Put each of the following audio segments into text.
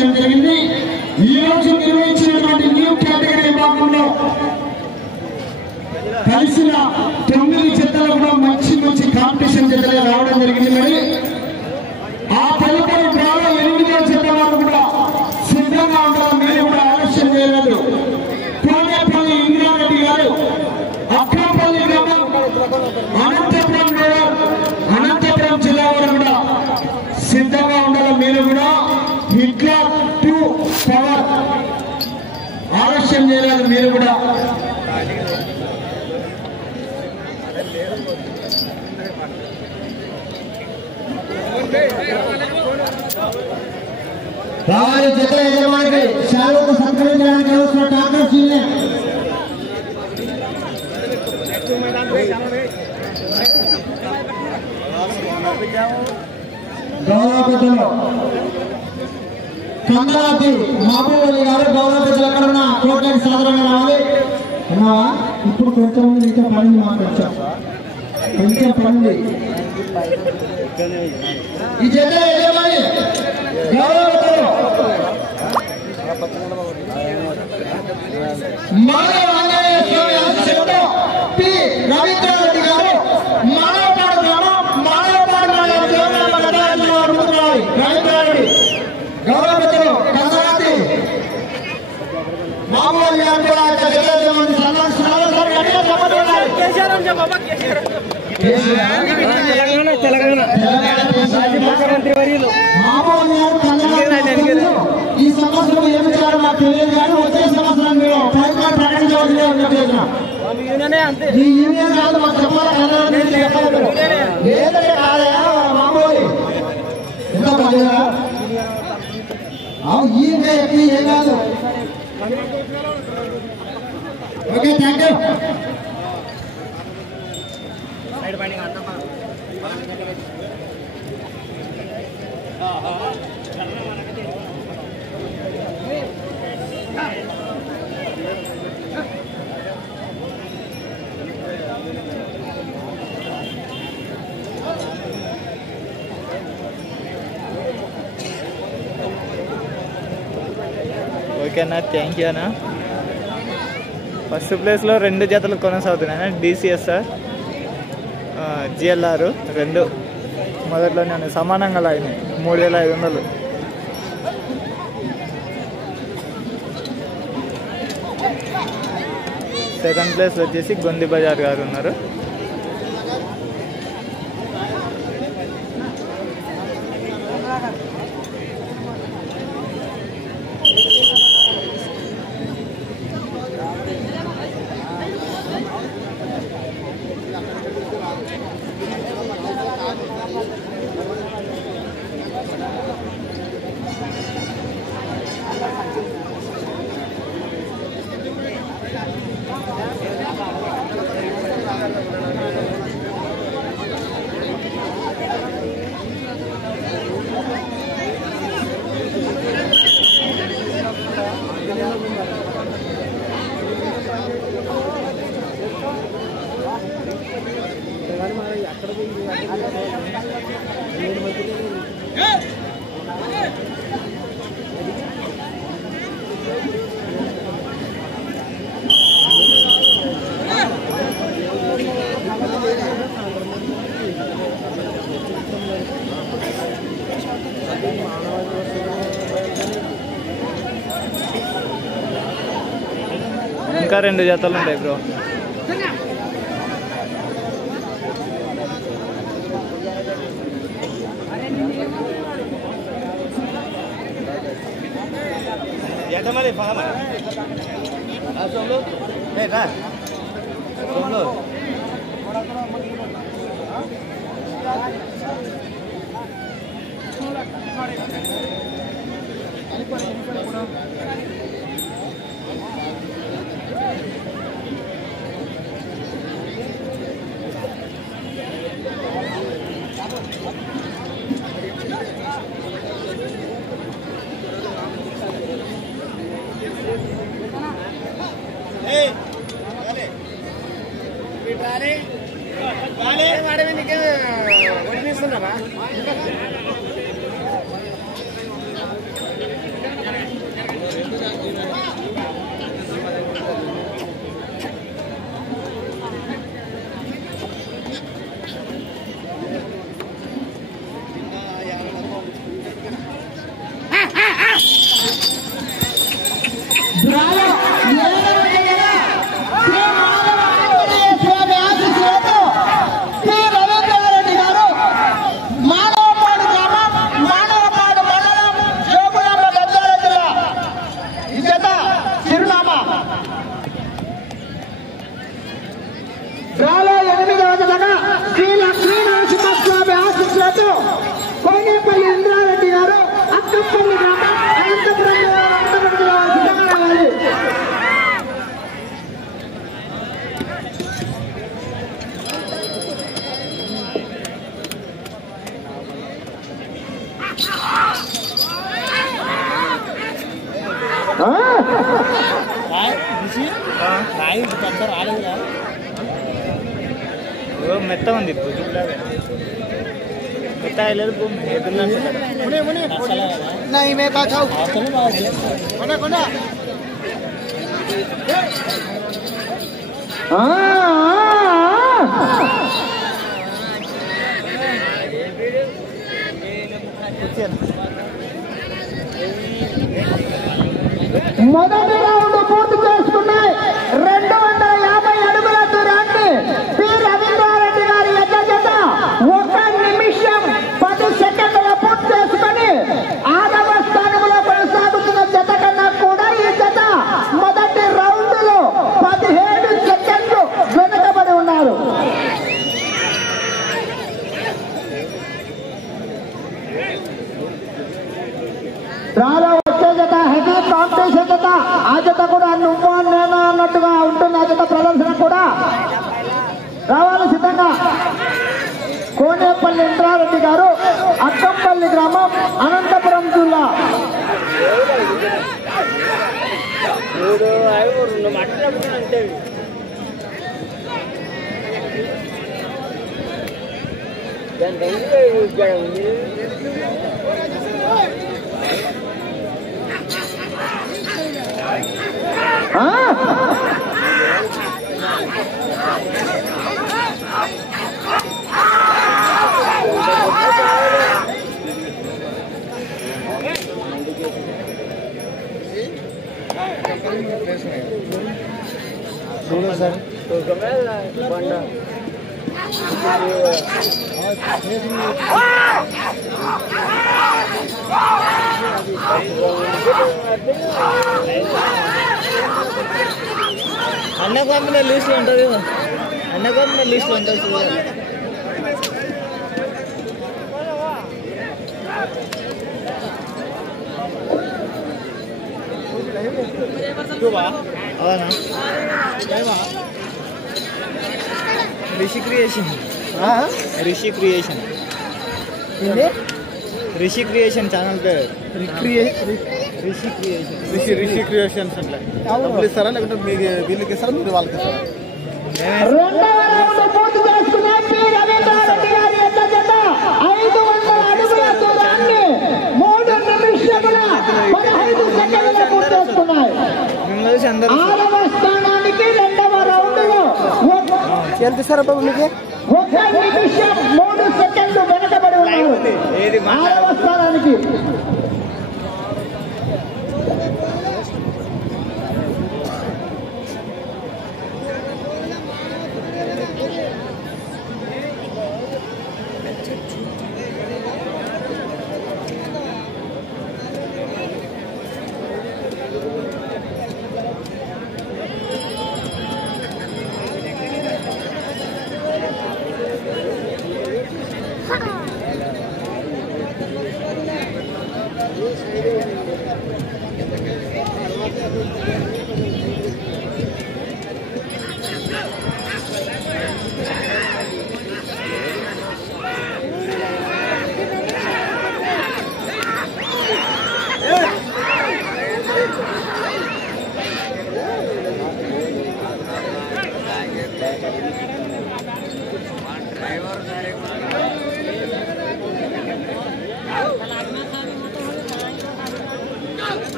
విషయం జరిగింది. ఈ రోజు నిర్వహించినటువంటి న్యూ కేటగిరీ విభాగంలో కలిసిన 9 జతలు కూడా మంచి మంచి కాంపిటీషన్ జతలే రావడం జరిగింది. మరి ఆ తదుపరి డ్రాలో 8వ జత వారు కూడా సిద్ధంగా ఉండాలి. మీరు కూడా ఆలస్యం చేయలేదు. కోనేపల్లి ఇంద్రారెడ్డి గారు అక్కాపల్లి గ్రామం అనంతపురం జిల్లా వారు కూడా సిద్ధంగా ఉండాలి. మీరు కూడా హిట్లర్ 2 పవర్ ఆలస్యం చేయలేదు. మీరు కూడా రావాలి. జత యజమానికి శాలువకు సత్కరించడానికి వస్తున్న డాక్టర్ సీనియర్ గౌరవ పెద్దలు కమలాది మహబూబ్ గారు గౌరవ పెద్దలు ఎక్కడ ఉన్న కోట్లకి సాధారణంగా రావాలి. ఉన్నావా? ఇప్పుడు కొంచెం ఇంకా పని మాట్లాడచ్చు. కొంచెం పని ఈ జత యజమాని గౌరవ పెద్దలు రవీంద్రారెడ్డి గారు మానవపాడు గ్రామం మానవపాడు రవీంద్రారెడ్డి గౌరవ పెద్దలు కసరాతి మామూలు గారు కూడా ఈ సంవత్సరం ఏమి చేయాలో నాకు తెలియదు కానీ వచ్చే సంవత్సరం మీరు ప్రకటించవలసిందే ఈ యూనియన్ కాదు మాకు చెప్పాలి. లేదంటే కాదయా మామూలు ఎంత పదిగా ఈ ఎక్కి ఏం కాదు. Okay thank you. ఓకేనా, థ్యాంక్ యూ అన్న. ఫస్ట్ ప్లేస్లో 2 జతలు కొనసాగుతున్నాయి. DCSR GLR 2 మొదట్లోనే సమానంగా లాగినాయి 3500. సెకండ్ ప్లేస్ వచ్చేసి గొంది బజార్ గారు ఉన్నారు. ఇంకా 2 జతలు ఉంటాయి బ్రో. మెత్త ఉంది భుజులాగా మెత్త లేదు భూమి మొదటి రౌండ్ పూర్తి చేసుకున్నాయి. 250 అడుగుల దూరాన్ని పి రవీంద్రారెడ్డి గారి జత 1 నిమిషం 10 సెకండ్ల పూర్తి చేసుకుని 6వ స్థానంలో కొనసాగుతున్న జత కన్నా కూడా ఈ జత మొదటి రౌండ్ లో 17 సెకండ్లు వెనుకబడి ఉన్నారు. రాలో వచ్చే జత హెవీ కాంపిటీషన్ జత. ఆ జత కూడా నువ్వు నేను అన్నట్టుగా ఉంటుంది. ఆ జత ప్రదర్శన కూడా రావాలి సిద్ధంగా. కోనేపల్లి ఇంద్రారెడ్డి గారు, అక్కంపల్లి గ్రామం, అనంతపురం జిల్లా. సార్ అన్న కంపెనీ లిస్ట్లో ఉంటుంది. అన్న కంపెనీ లిస్ట్లో ఉంటుంది. అవునా Rishi creation Rishi creation channel పేరు రిషి క్రియేషన్స్ అంటే డబ్బులు ఇస్తారా లేకుంటే మీకు వీళ్ళకి ఇస్తారా మీరు వాళ్ళకి ఇస్తారా? అందరూ ఎంత ఇస్తారా బాబు మీకు? 1 నిమిషం 3 సెకండ్లు వెనకబడి ఉన్నారు 6వ స్థానానికి.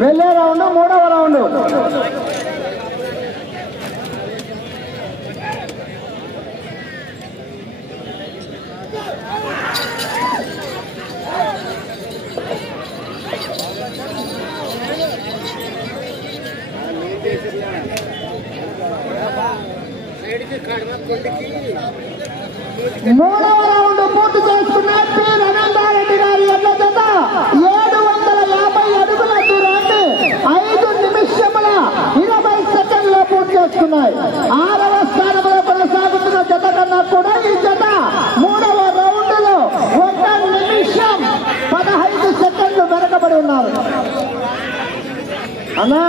వెళ్ళే రౌండ్ 3వ రౌండ్. మూడవ రౌండ్ పూర్తి చేసుకున్న పి రవీంద్రారెడ్డి గారి యొక్క జత 750 అడుగుల దూరాన్ని 5 నిమిషముల 20 సెకండ్ల పూర్తి చేసుకున్నాయి. 6వ స్థానంలో కొనసాగుతున్న జత కన్నా కూడా ఈ జత 3వ రౌండ్ లో 1 నిమిషం 15 సెకండ్లు వెనకబడి ఉన్నారు. అన్నా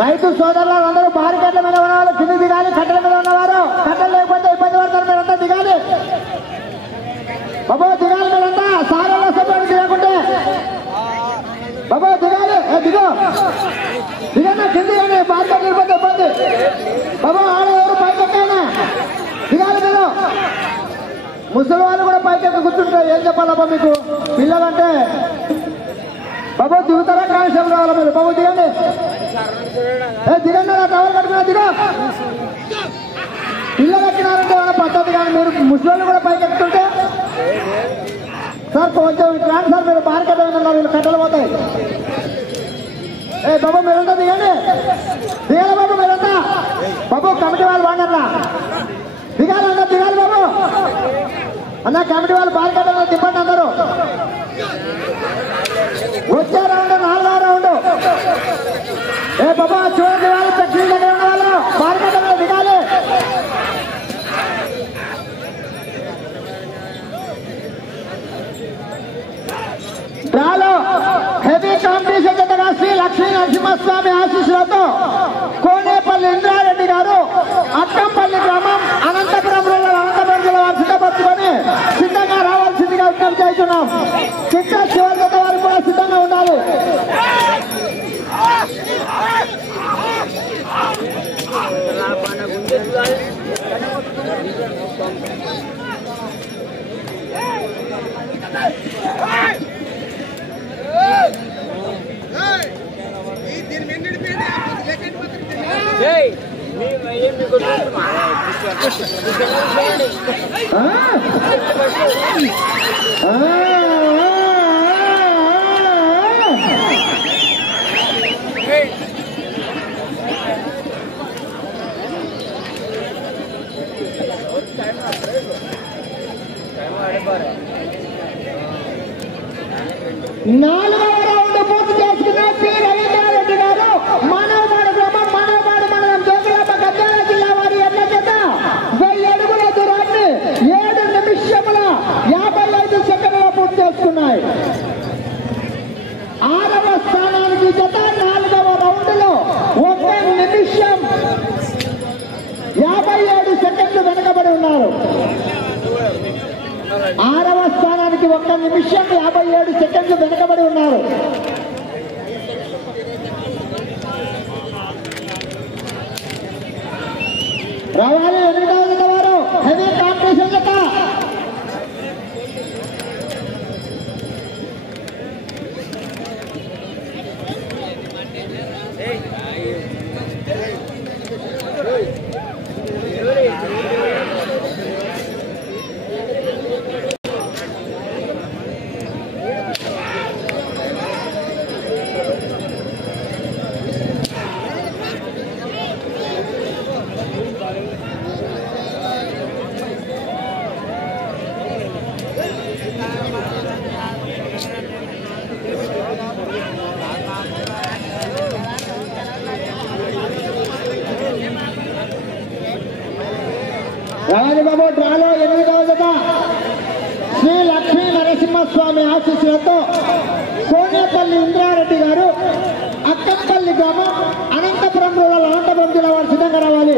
రైతు సోదరులు అందరూ బారికేట్ల మీద ఉన్నవాళ్ళు కింది దిగాలి. కట్టెల మీద ఉన్నవారు కట్టెలు లేకపోతే ఇబ్బంది పడతారు. మీరంతా దిగాలి బాబు, దిగాలి మీరంతా. సారాల సపోర్ట్ దిగకుంటే బాబు దిగాలి. దిగో దిగన్నా కింది కానీ బారికేట్ లేకపోతే ఇబ్బంది బాబు. ఆడ ఎవరు పైకెక్కైనా దిగాలి మీరు. ముసలి వాళ్ళు కూడా పైకెక్కి కూర్చుంటారు. ఏం చెప్పాలబ్బా మీకు పిల్లలంటే బాబు దిగుతారా కానిస్టేబుల్ రావాలా మీరు? బాబు దిగండి. దిగండి టవర్ కట్టుకున్నా దిగ. పిల్లలు ఎక్కినారంటే ఏమైనా పద్ధతి కానీ మీరు ముసలి కూడా పైకి ఎక్కుతుంటే సార్ కొంచెం రాండి సార్. మీరు బారికేట్ ఉన్నారు, వీళ్ళు కట్టలు పోతాయి. బాబు మీరంతా దిగండి. దిగాలి బాబు మీరంతా. బాబు కమిటీ వాళ్ళు వాడినట్లా దిగాలన్నా దిగాలి బాబు. అన్న కమిటీ వాళ్ళు బారికేట్ తిప్పండి అందరూ. వచ్చే రౌండ్ 4వ రౌండ్. బాబా చూడండి వాళ్ళు పెట్టి దగ్గర ఉన్న వాళ్ళు బారికేట్ మీద దిగాలి. డ్రాలో హెవీ కాంపిటీషన్ జతగా శ్రీ లక్ష్మీ నరసింహస్వామి ఆశీస్సులతో కోనేపల్లి ఇంద్రారెడ్డి గారు అక్కంపల్లి గ్రామం అనంతపురం జిల్లా వారు సిద్ధపరచుకొని సిద్ధంగా రావాల్సిందిగా విజ్ఞప్తి చేస్తున్నాం. చిత్త చివరి జత వారు కూడా సిద్ధంగా ఉండాలి. నాలుగవ రౌండ్ పూర్తి చేసుకున్న శ్రీ రవీంద్రారెడ్డి గారు మానవపాడు గ్రామం మానవపాడు మండలం జోగులాంబ గద్వాల జిల్లా వారి ఎన్న చేత 1000 అడుగుల దూరాన్ని 7 నిమిషముల 55 సెకండ్లలో పూర్తి చేసుకున్నాయి. 6వ స్థానానికి జత 4వ రౌండ్ లో 1 నిమిషం 57 సెకండ్లు వెనకబడి ఉన్నారు. 6వ స్థానానికి 1 నిమిషం 57 సెకండ్లు వెనకబడి ఉన్నారు. రావాలి 8వ జత వారు హెవీ కాంపిటీషన్ జత. రావాలి బాబు. డ్రాలో 8వ జత శ్రీ లక్ష్మీ నరసింహస్వామి ఆశీస్సులతో కోనేపల్లి ఇంద్రారెడ్డి గారు అక్కంపల్లి గ్రామం అనంతపురం అనంతపురం జిల్లా వారు సిద్ధంగా రావాలి.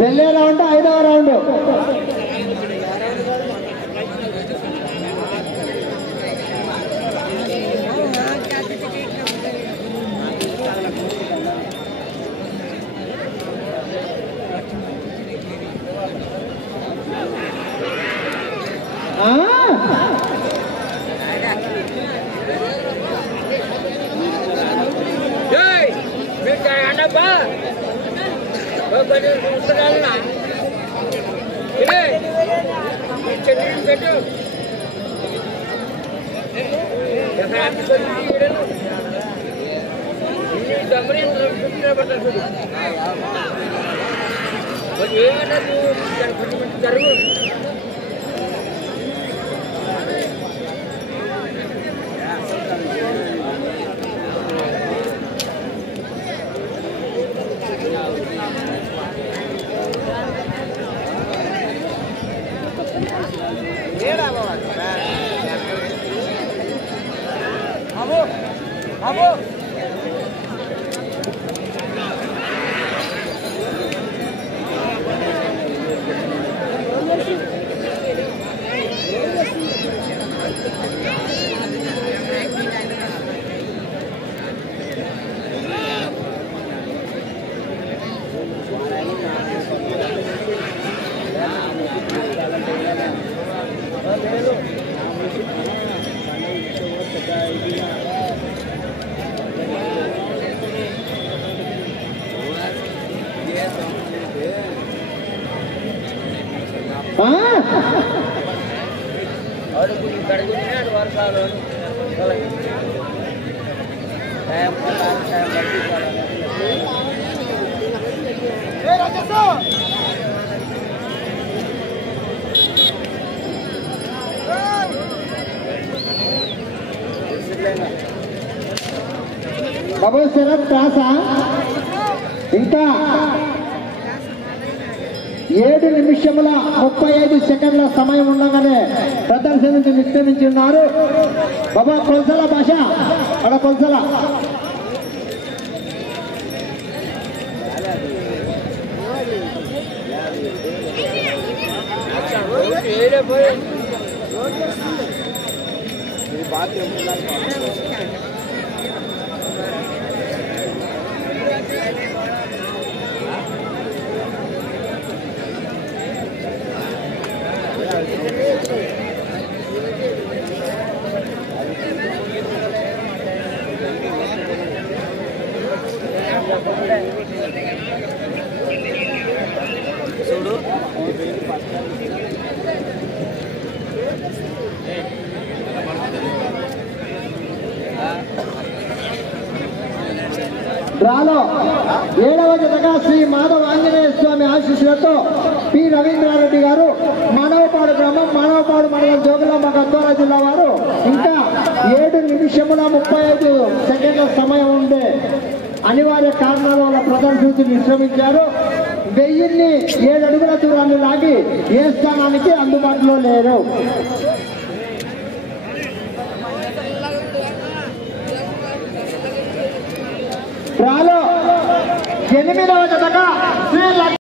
వెళ్ళే రౌండ్ 5వ రౌండ్. బాబు శరత్ ప్రాస ఇంకా 7 నిమిషముల 35 సెకండ్ల సమయం ఉండగానే ప్రదర్శన నుంచి నిష్క్రమించి ఉన్నారు. బాబా కొలసల భాష అక్కడ కొలసల చూడు డ్రాలో 7వ జతగా శ్రీ మాధవ ఆంజనేయ స్వామి ఆశీస్సులతో పి రవీంద్రారెడ్డి గారు మానవపాడు గ్రామం మానవపాడు మండలం జోగులాంబ గద్వాల జిల్లా వారు ఇంకా 7 నిమిషముల 35 సెకండ్ల సమయం ఉండే అనివార్య కారణాల వల్ల ప్రదర్శించి విశ్రమించారు. 1000ని 7 అడుగుల దూరాన్ని లాగి ఏ స్థానానికి అందుబాటులో లేరు. డ్రాలో 8వ జతగా